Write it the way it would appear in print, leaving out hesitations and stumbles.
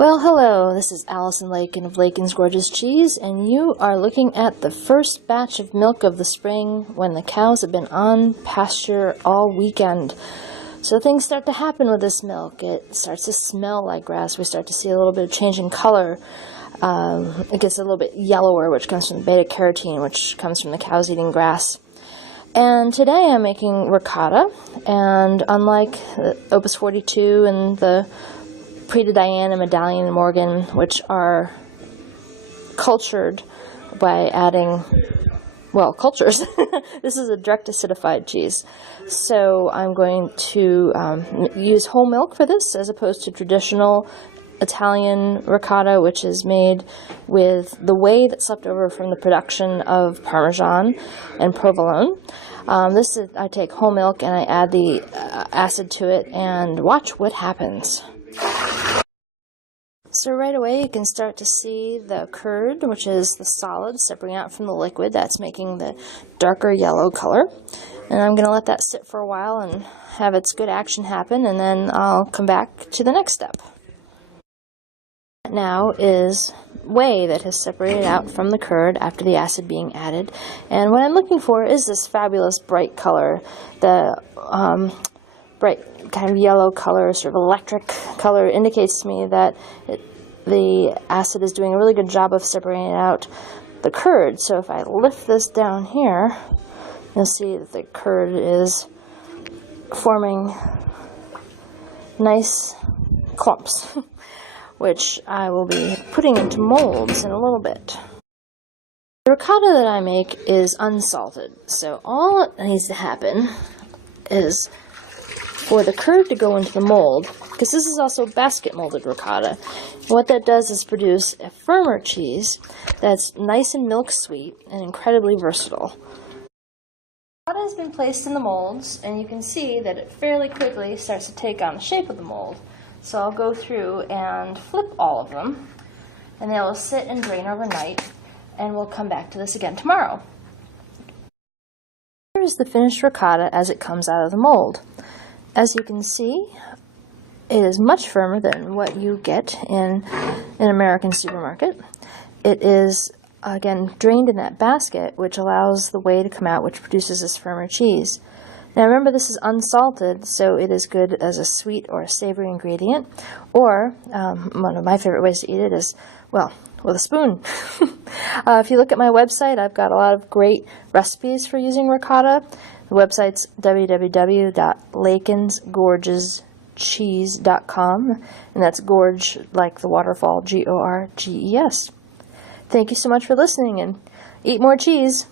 Well, hello, this is Allison Lakin of Lakin's Gorges Cheese, and you are looking at the first batch of milk of the spring when the cows have been on pasture all weekend. So things start to happen with this milk. It starts to smell like grass. We start to see a little bit of change in color. It gets a little bit yellower, which comes from the beta-carotene, which comes from the cows eating grass. And today I'm making ricotta, and unlike Opus 42 and the Prix de Diane and Medallion and Morgan, which are cultured by adding, well, cultures. This is a direct acidified cheese. So I'm going to use whole milk for this as opposed to traditional Italian ricotta, which is made with the whey that's left over from the production of Parmesan and provolone. I take whole milk and I add the acid to it and watch what happens. So right away you can start to see the curd, which is the solid, separating out from the liquid. That's making the darker yellow color. And I'm going to let that sit for a while and have its good action happen, and then I'll come back to the next step. Now is whey that has separated out from the curd after the acid being added. And what I'm looking for is this fabulous bright color, the bright kind of yellow color, sort of electric color, indicates to me that the acid is doing a really good job of separating out the curd. So if I lift this down here, you'll see that the curd is forming nice clumps, which I will be putting into molds in a little bit. The ricotta that I make is unsalted, so all that needs to happen is for the curd to go into the mold, because this is also basket molded ricotta. What that does is produce a firmer cheese that's nice and milk sweet and incredibly versatile. Ricotta has been placed in the molds, and you can see that it fairly quickly starts to take on the shape of the mold. So I'll go through and flip all of them, and they'll sit and drain overnight, and we'll come back to this again tomorrow. Here is the finished ricotta as it comes out of the mold. As you can see, it is much firmer than what you get in an American supermarket. It is, again, drained in that basket, which allows the whey to come out, which produces this firmer cheese. Now remember, this is unsalted, so it is good as a sweet or a savory ingredient, or one of my favorite ways to eat it is, well, with a spoon. If you look at my website, I've got a lot of great recipes for using ricotta. The website's www.lakinsgorgescheese.com, and that's gorge like the waterfall, Gorges. Thank you so much for listening, and eat more cheese.